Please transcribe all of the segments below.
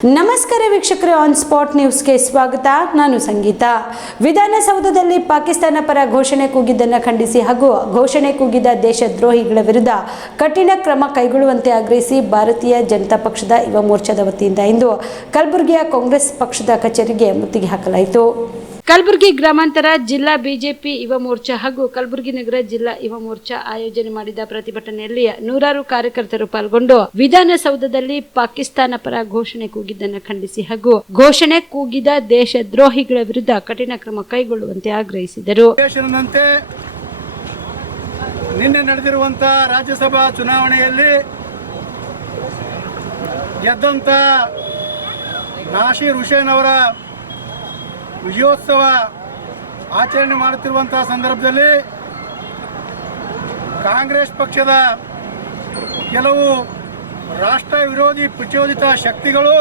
ನಮಸ್ಕಾರ ವೀಕ್ಷಕರೇ, on spot ನ್ಯೂಸ್ಗೆ ಸ್ವಾಗತ. ನಾನು ಸಂಗೀತ. ವಿಧಾನಸೌಧದಲ್ಲಿ ಪಾಕಿಸ್ತಾನ ಪರ ಘೋಷಣೆ ಕೂಗಿದ್ದನ್ನು ಖಂಡಿಸಿ ಹಾಗೂ ಘೋಷಣೆ ಕೂಗಿದ ದೇಶದ್ರೋಹಿಗಳ ವಿರುದ್ಧ ಕಠಿಣ ಕ್ರಮ ಕೈಗೊಳ್ಳುವಂತೆ ಆಗ್ರಹಿಸಿ ಭಾರತೀಯ ಜನತಾ ಪಕ್ಷದ ಯುವ ಮೋರ್ಚಾದ ವತಿಯಿಂದ ಇಂದು ಕಲಬುರಗಿಯ ಕಾಂಗ್ರೆಸ್ ಪಕ್ಷದ ಕಚೇರಿಗೆ ಮುತ್ತಿಗೆ ಹಾಕಲಾಯಿತು. ಕಲಬುರಗಿ ಗ್ರಾಮಾಂತರ ಜಿಲ್ಲಾ ಬಿಜೆಪಿ ಯುವ ಮೋರ್ಚಾ ಹಾಗೂ ಕಲಬುರಗಿ ನಗರ ಜಿಲ್ಲಾ ಯುವ ಮೋರ್ಚಾ ಆಯೋಜನೆ ಮಾಡಿದ ಪ್ರತಿಭಟನೆಯಲ್ಲಿ ನೂರಾರು ಕಾರ್ಯಕರ್ತರು ಪಾಲ್ಗೊಂಡು ವಿಧಾನಸೌಧದಲ್ಲಿ ಪಾಕಿಸ್ತಾನ ಪರ ಘೋಷಣೆ ಕೂಗಿದ್ದನ್ನು ಖಂಡಿಸಿ ಹಾಗೂ ಘೋಷಣೆ ಕೂಗಿದ ದೇಶದ್ರೋಹಿಗಳ ವಿರುದ್ಧ ಕಠಿಣ ಕ್ರಮ ಕೈಗೊಳ್ಳುವಂತೆ ಆಗ್ರಹಿಸಿದರು. ನಿನ್ನೆ ನಡೆದಿರುವಂತಹ ರಾಜ್ಯಸಭಾ ಚುನಾವಣೆಯಲ್ಲಿ ಗೆದ್ದಂತ ನಾಸೀರ್ ಹುಸೇನ್ ಅವರ ವಿಜಯೋತ್ಸವ ಆಚರಣೆ ಮಾಡುತ್ತಿರುವಂತಹ ಸಂದರ್ಭದಲ್ಲಿ ಕಾಂಗ್ರೆಸ್ ಪಕ್ಷದ ಕೆಲವು ರಾಷ್ಟ್ರ ವಿರೋಧಿ ಪ್ರಚೋದಿತ ಶಕ್ತಿಗಳು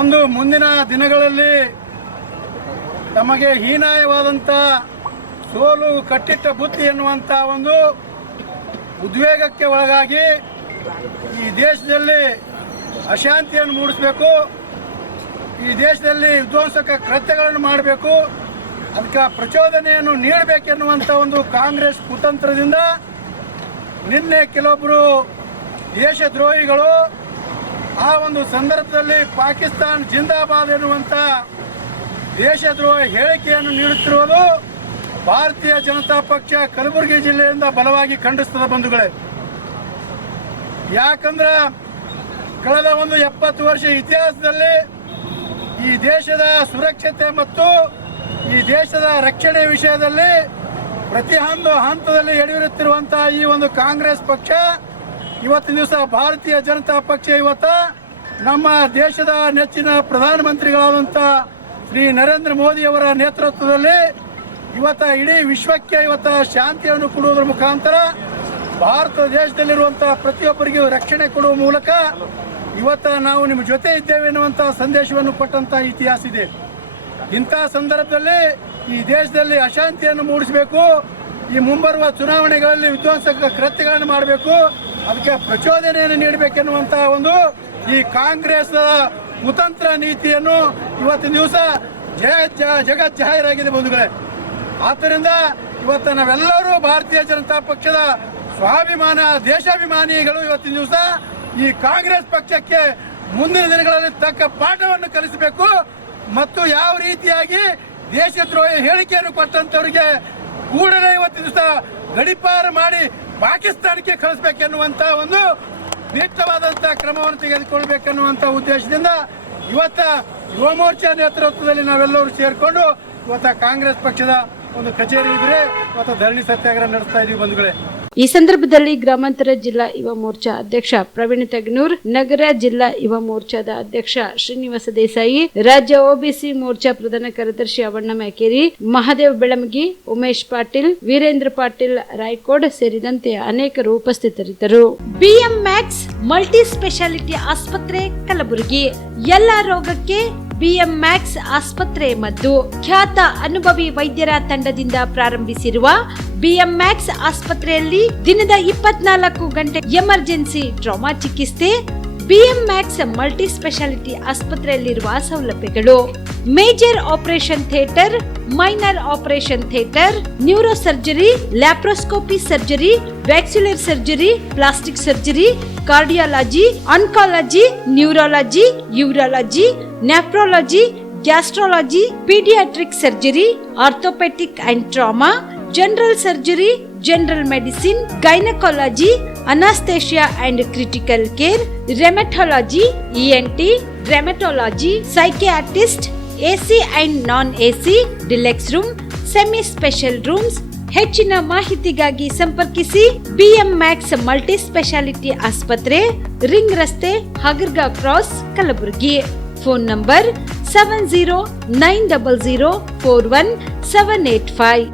ಒಂದು ಮುಂದಿನ ದಿನಗಳಲ್ಲಿ ತಮಗೆ ಹೀನಾಯವಾದಂಥ ಸೋಲು ಕಟ್ಟಿಟ್ಟ ಬುತ್ತಿ ಎನ್ನುವಂಥ ಒಂದು ಉದ್ವೇಗಕ್ಕೆ ಒಳಗಾಗಿ ಈ ದೇಶದಲ್ಲಿ ಅಶಾಂತಿಯನ್ನು ಮೂಡಿಸಬೇಕು, ಈ ದೇಶದಲ್ಲಿ ವಿಧ್ವಂಸಕ ಕೃತ್ಯಗಳನ್ನು ಮಾಡಬೇಕು, ಅದಕ್ಕೆ ಪ್ರಚೋದನೆಯನ್ನು ನೀಡಬೇಕೆನ್ನುವಂಥ ಒಂದು ಕಾಂಗ್ರೆಸ್ ಕುತಂತ್ರದಿಂದ ನಿನ್ನೆ ಕೆಲವೊಬ್ಬರು ದೇಶದ್ರೋಹಿಗಳು ಆ ಒಂದು ಸಂದರ್ಭದಲ್ಲಿ ಪಾಕಿಸ್ತಾನ ಜಿಂದಾಬಾದ್ ಎನ್ನುವಂಥ ದೇಶದ್ರೋಹ ಹೇಳಿಕೆಯನ್ನು ನೀಡುತ್ತಿರುವುದು ಭಾರತೀಯ ಜನತಾ ಪಕ್ಷ ಕಲಬುರಗಿ ಜಿಲ್ಲೆಯಿಂದ ಬಲವಾಗಿ ಖಂಡಿಸ್ತದ ಬಂಧುಗಳೇ. ಯಾಕಂದ್ರೆ ಕಳೆದ ಒಂದು 70 ವರ್ಷ ಇತಿಹಾಸದಲ್ಲಿ ಈ ದೇಶದ ಸುರಕ್ಷತೆ ಮತ್ತು ಈ ದೇಶದ ರಕ್ಷಣೆ ವಿಷಯದಲ್ಲಿ ಪ್ರತಿಯೊಂದು ಹಂತದಲ್ಲಿ ಎಡೆಯುತ್ತಿರುವಂತಹ ಈ ಒಂದು ಕಾಂಗ್ರೆಸ್ ಪಕ್ಷ ಇವತ್ತಿನ ದಿವಸ ಭಾರತೀಯ ಜನತಾ ಪಕ್ಷ ಇವತ್ತು ನಮ್ಮ ದೇಶದ ನೆಚ್ಚಿನ ಪ್ರಧಾನಮಂತ್ರಿಗಳಾದಂಥ ಶ್ರೀ ನರೇಂದ್ರ ಮೋದಿ ಅವರ ನೇತೃತ್ವದಲ್ಲಿ ಇವತ್ತು ಇಡೀ ವಿಶ್ವಕ್ಕೆ ಇವತ್ತು ಶಾಂತಿಯನ್ನು ಕೊಡುವುದರ ಮುಖಾಂತರ ಭಾರತ ದೇಶದಲ್ಲಿರುವಂತಹ ಪ್ರತಿಯೊಬ್ಬರಿಗೂ ರಕ್ಷಣೆ ಕೊಡುವ ಮೂಲಕ ಇವತ್ತು ನಾವು ನಿಮ್ಮ ಜೊತೆ ಇದ್ದೇವೆ ಎನ್ನುವಂಥ ಸಂದೇಶವನ್ನು ಕೊಟ್ಟಂಥ ಇತಿಹಾಸ ಇದೆ. ಇಂಥ ಸಂದರ್ಭದಲ್ಲಿ ಈ ದೇಶದಲ್ಲಿ ಅಶಾಂತಿಯನ್ನು ಮೂಡಿಸಬೇಕು, ಈ ಮುಂಬರುವ ಚುನಾವಣೆಗಳಲ್ಲಿ ವಿಧ್ವಂಸಕ ಕೃತ್ಯಗಳನ್ನು ಮಾಡಬೇಕು, ಅದಕ್ಕೆ ಪ್ರಚೋದನೆಯನ್ನು ನೀಡಬೇಕೆನ್ನುವಂಥ ಒಂದು ಈ ಕಾಂಗ್ರೆಸ್ ಕುತಂತ್ರ ನೀತಿಯನ್ನು ಇವತ್ತಿನ ದಿವಸ ಜಗತ್ ಜಾಹೀರಾಗಿದೆ ಬಂಧುಗಳೇ. ಆದ್ದರಿಂದ ಇವತ್ತು ನಾವೆಲ್ಲರೂ ಭಾರತೀಯ ಜನತಾ ಪಕ್ಷದ ಸ್ವಾಭಿಮಾನ ದೇಶಾಭಿಮಾನಿಗಳು ಇವತ್ತಿನ ದಿವಸ ಈ ಕಾಂಗ್ರೆಸ್ ಪಕ್ಷಕ್ಕೆ ಮುಂದಿನ ದಿನಗಳಲ್ಲಿ ತಕ್ಕ ಪಾಠವನ್ನು ಕಲಿಸಬೇಕು ಮತ್ತು ಯಾವ ರೀತಿಯಾಗಿ ದೇಶದ್ರೋಹಿ ಹೇಳಿಕೆಯನ್ನು ಕೊಟ್ಟಂತವರಿಗೆ ಕೂಡಲೇ ಇವತ್ತಿನ ದಿವಸ ಗಡೀಪಾರು ಮಾಡಿ ಪಾಕಿಸ್ತಾನಕ್ಕೆ ಕಳಿಸಬೇಕೆನ್ನುವಂತ ಒಂದು ದಿಟ್ಟವಾದಂತ ಕ್ರಮವನ್ನು ತೆಗೆದುಕೊಳ್ಬೇಕೆನ್ನುವಂತ ಉದ್ದೇಶದಿಂದ ಇವತ್ತ ಯುವ ಮೋರ್ಚಾ ನೇತೃತ್ವದಲ್ಲಿ ನಾವೆಲ್ಲರೂ ಸೇರ್ಕೊಂಡು ಇವತ್ತ ಕಾಂಗ್ರೆಸ್ ಪಕ್ಷದ ಒಂದು ಕಚೇರಿ ಇದ್ರೆ ಇವತ್ತು ಧರಣಿ ಸತ್ಯಾಗ್ರಹ ನಡೆಸ್ತಾ ಇದೀವಿ ಬಂಧುಗಳೇ. ಈ ಸಂದರ್ಭದಲ್ಲಿ ಗ್ರಾಮಾಂತರ ಜಿಲ್ಲಾ ಯುವ ಮೋರ್ಚಾ ಅಧ್ಯಕ್ಷ ಪ್ರವೀಣ್ ತಗನೂರ್, ನಗರ ಜಿಲ್ಲಾ ಯುವ ಮೋರ್ಚಾದ ಅಧ್ಯಕ್ಷ ಶ್ರೀನಿವಾಸ ದೇಸಾಯಿ, ರಾಜ್ಯ ಒಬಿಸಿ ಮೋರ್ಚಾ ಪ್ರಧಾನ ಕಾರ್ಯದರ್ಶಿ ಅವಣ್ಣ ಮ್ಯಾಕೇರಿ, ಮಹಾದೇವ್ ಬೆಳಮಗಿ, ಉಮೇಶ್ ಪಾಟೀಲ್, ವೀರೇಂದ್ರ ಪಾಟೀಲ್ ರಾಯ್ಕೋಡ್ ಸೇರಿದಂತೆ ಅನೇಕರು ಉಪಸ್ಥಿತರಿದ್ದರು. ಬಿಎಂ ಮ್ಯಾಕ್ಸ್ ಮಲ್ಟಿ ಸ್ಪೆಷಾಲಿಟಿ ಆಸ್ಪತ್ರೆ ಕಲಬುರಗಿ. ಎಲ್ಲ ರೋಗಕ್ಕೆ ಬಿಎಂ ಮ್ಯಾಕ್ಸ್ ಆಸ್ಪತ್ರೆ ಮದ್ದು. ಖ್ಯಾತ ಅನುಭವಿ ವೈದ್ಯರ ತಂಡದಿಂದ ಪ್ರಾರಂಭಿಸಿರುವ ಬಿಎಂ ಮ್ಯಾಕ್ಸ್ ಆಸ್ಪತ್ರೆಯಲ್ಲಿ ದಿನದ 24 ಗಂಟೆ ಎಮರ್ಜೆನ್ಸಿ ಟ್ರಾಮಾ ಚಿಕಿತ್ಸೆ. ಬಿಎಂ ಮ್ಯಾಕ್ಸ್ ಮಲ್ಟಿ ಸ್ಪೆಷಾಲಿಟಿ ಆಸ್ಪತ್ರೆಯಲ್ಲಿರುವ ಸೌಲಭ್ಯಗಳು: major operation theatre, minor operation theatre, neuro surgery, laparoscopy surgery, ವ್ಯಾಕ್ಸ್ಯುಲರ್ surgery, plastic surgery, cardiology, oncology, neurology, urology, nephrology, gastrology, paediatric surgery, orthopaedic and trauma, general surgery, general medicine, gynaecology, anaesthesia and critical care, rheumatology, ENT, rheumatology, psychiatrist, AC and non AC, deluxe room, semi special rooms. ಹೆಚ್ಚಿನ ಮಾಹಿತಿಗಾಗಿ ಸಂಪರ್ಕಿಸಿ BM max multi speciality ಆಸ್ಪತ್ರೆ, ring ರಸ್ತೆ, ಹಗರ್ಗಾ cross, Kalaburagi. Phone number 7090041785.